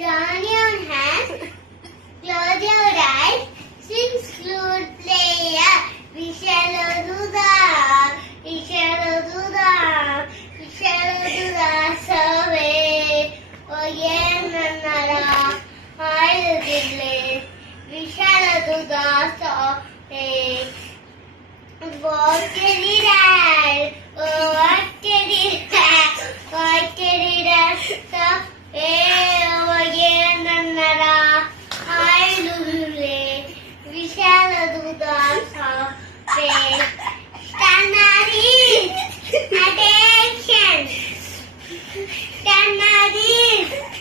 Turn your hands, close your eyes, sing flute player. We shall do that, we shall do that, we shall do that survey. Oh yeah, Nannara, I will we shall do that survey. What did it add? Oh, what did it add? What did it add? Survey, oh yeah, Nannara, I will we shall do that survey. Standardis, attention. Standardis.